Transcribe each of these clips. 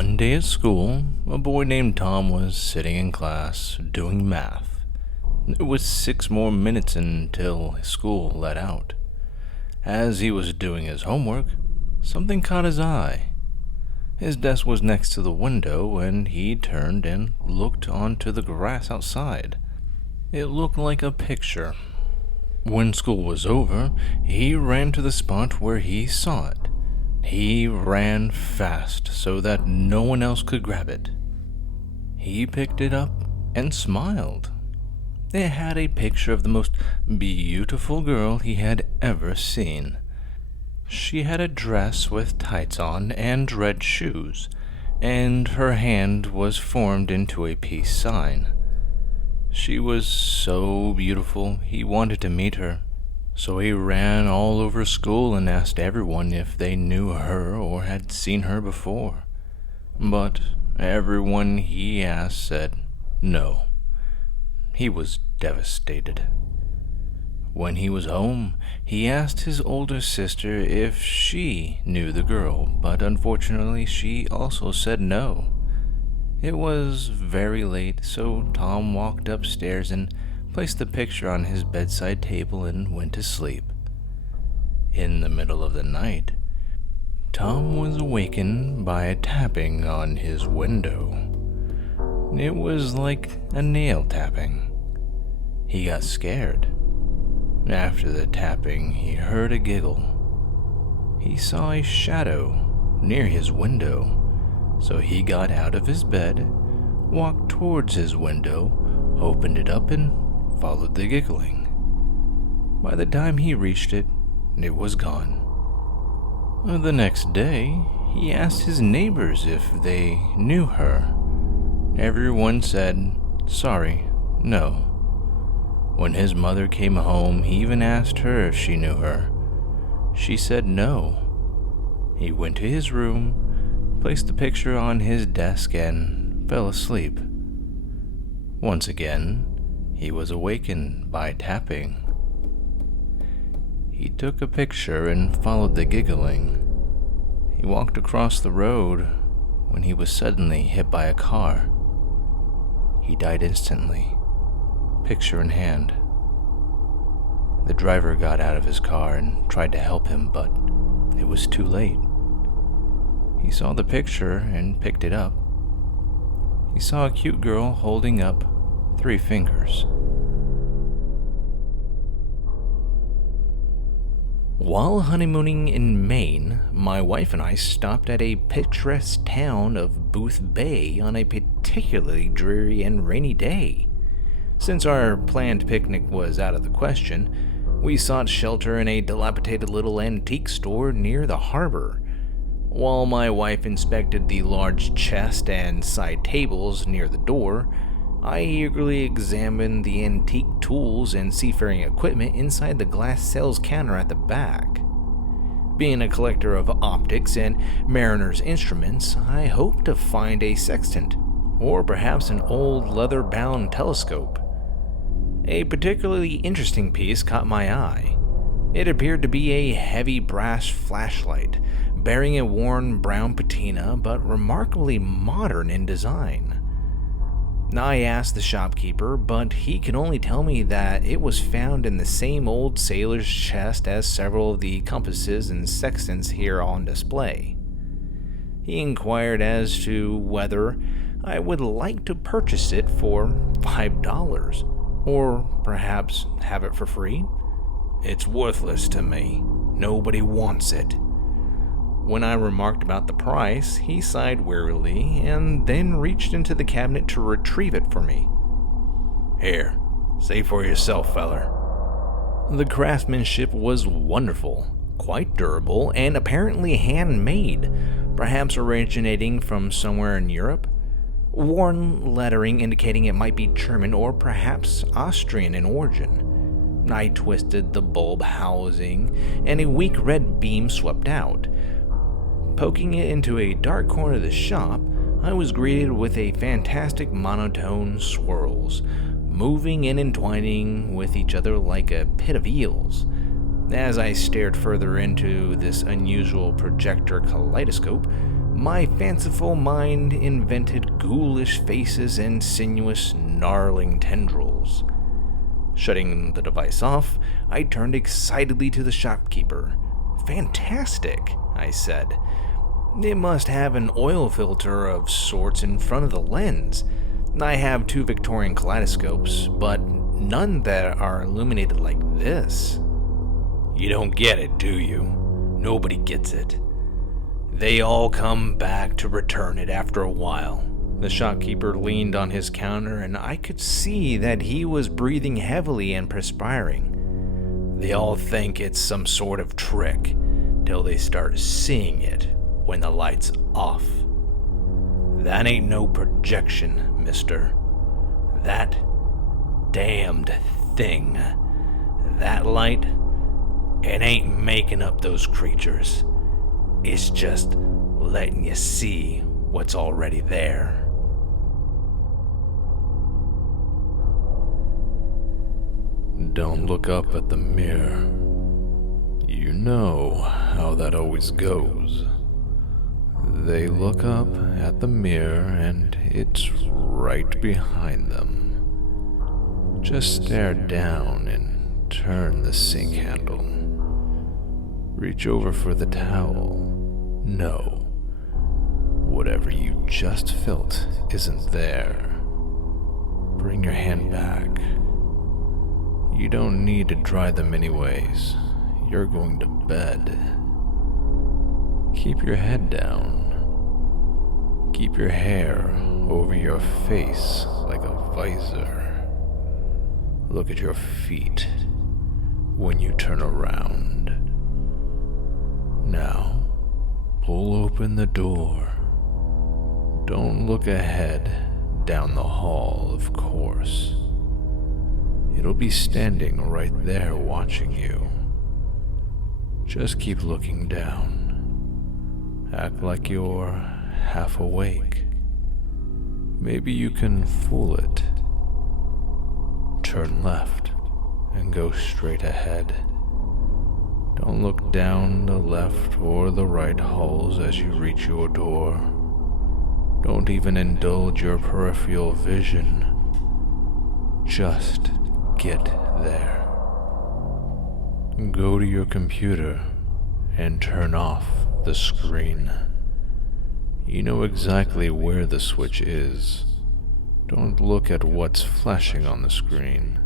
One day at school, a boy named Tom was sitting in class doing math. It was 6 more minutes until school let out. As he was doing his homework, something caught his eye. His desk was next to the window, and he turned and looked onto the grass outside. It looked like a picture. When school was over, he ran to the spot where he saw it. He ran fast so that no one else could grab it. He picked it up and smiled. It had a picture of the most beautiful girl he had ever seen. She had a dress with tights on and red shoes, and her hand was formed into a peace sign. She was so beautiful, he wanted to meet her. So he ran all over school and asked everyone if they knew her or had seen her before. But everyone he asked said no. He was devastated. When he was home, he asked his older sister if she knew the girl, but unfortunately she also said no. It was very late, so Tom walked upstairs and placed the picture on his bedside table and went to sleep. In the middle of the night, Tom was awakened by a tapping on his window. It was like a nail tapping. He got scared. After the tapping, he heard a giggle. He saw a shadow near his window, so he got out of his bed, walked towards his window, opened it up, and followed the giggling. By the time he reached it, it was gone. The next day, he asked his neighbors if they knew her. Everyone said, sorry, no. When his mother came home, he even asked her if she knew her. She said no. He went to his room, placed the picture on his desk, and fell asleep. Once again, he was awakened by tapping. He took a picture and followed the giggling. He walked across the road when he was suddenly hit by a car. He died instantly, picture in hand. The driver got out of his car and tried to help him, but it was too late. He saw the picture and picked it up. He saw a cute girl holding up 3 fingers. While honeymooning in Maine, my wife and I stopped at a picturesque town of Booth Bay on a particularly dreary and rainy day. Since our planned picnic was out of the question, we sought shelter in a dilapidated little antique store near the harbor. While my wife inspected the large chest and side tables near the door, I eagerly examined the antique tools and seafaring equipment inside the glass sales counter at the back. Being a collector of optics and mariner's instruments, I hoped to find a sextant, or perhaps an old leather-bound telescope. A particularly interesting piece caught my eye. It appeared to be a heavy brass flashlight, bearing a worn brown patina, but remarkably modern in design. I asked the shopkeeper, but he could only tell me that it was found in the same old sailor's chest as several of the compasses and sextants here on display. He inquired as to whether I would like to purchase it for $5, or perhaps have it for free. It's worthless to me. Nobody wants it. When I remarked about the price, he sighed wearily and then reached into the cabinet to retrieve it for me. Here, see for yourself, feller. The craftsmanship was wonderful, quite durable, and apparently handmade, perhaps originating from somewhere in Europe. Worn lettering indicating it might be German or perhaps Austrian in origin. I twisted the bulb housing, and a weak red beam swept out. Poking it into a dark corner of the shop, I was greeted with a fantastic monotone swirls, moving and entwining with each other like a pit of eels. As I stared further into this unusual projector kaleidoscope, My fanciful mind invented ghoulish faces and sinuous, gnarling tendrils. Shutting the device off, I turned excitedly to the shopkeeper. "Fantastic," I said. "It must have an oil filter of sorts in front of the lens. I have 2 Victorian kaleidoscopes, but none that are illuminated like this." "You don't get it, do you? Nobody gets it. They all come back to return it after a while." The shopkeeper leaned on his counter, and I could see that he was breathing heavily and perspiring. "They all think it's some sort of trick, till they start seeing it when the light's off. That ain't no projection, mister. That damned thing, that light, it ain't making up those creatures. It's just letting you see what's already there." Don't look up at the mirror. You know how that always goes. They look up at the mirror and it's right behind them. Just stare down and turn the sink handle. Reach over for the towel. No. Whatever you just felt isn't there. Bring your hand back. You don't need to dry them anyways. You're going to bed. Keep your head down. Keep your hair over your face like a visor. Look at your feet when you turn around. Now, pull open the door. Don't look ahead down the hall, of course. It'll be standing right there watching you. Just keep looking down. Act like you're half awake. Maybe you can fool it. Turn left and go straight ahead. Don't look down the left or the right halls as you reach your door. Don't even indulge your peripheral vision. Just get there. Go to your computer and turn off the screen. You know exactly where the switch is. Don't look at what's flashing on the screen.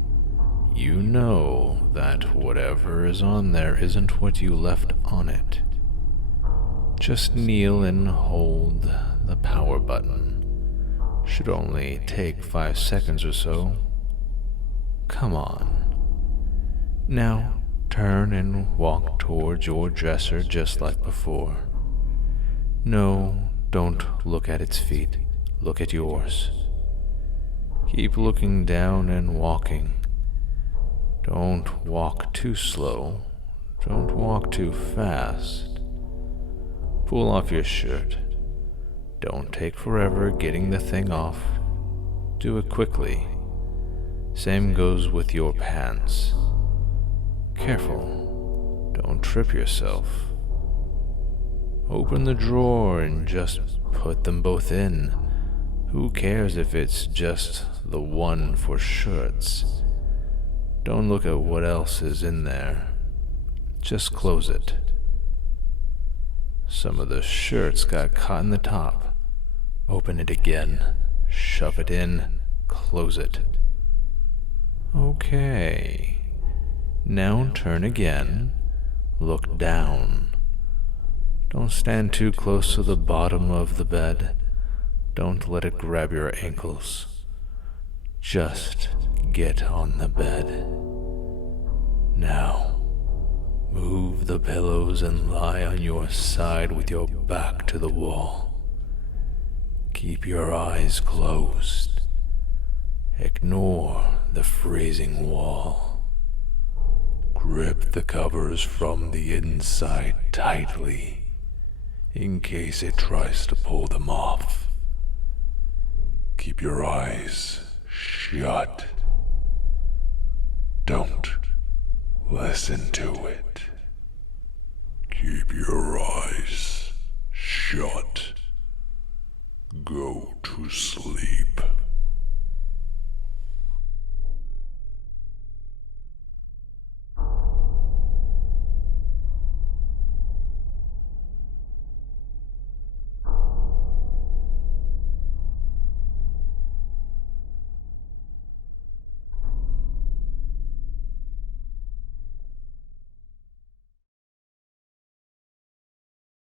You know that whatever is on there isn't what you left on it. Just kneel and hold the power button. Should only take 5 seconds or so. Come on. Now turn and walk towards your dresser just like before. No, don't look at its feet. Look at yours. Keep looking down and walking. Don't walk too slow. Don't walk too fast. Pull off your shirt. Don't take forever getting the thing off. Do it quickly. Same goes with your pants. Careful. Don't trip yourself. Open the drawer and just put them both in. Who cares if it's just the one for shirts? Don't look at what else is in there. Just close it. Some of the shirts got caught in the top. Open it again. Shove it in. Close it. Okay. Now turn again. Look down. Don't stand too close to the bottom of the bed. Don't let it grab your ankles. Just get on the bed. Now, move the pillows and lie on your side with your back to the wall. Keep your eyes closed. Ignore the freezing wall. Grip the covers from the inside tightly, in case it tries to pull them off. Keep your eyes shut. Don't listen to it. Keep your eyes shut. shut. Go to sleep.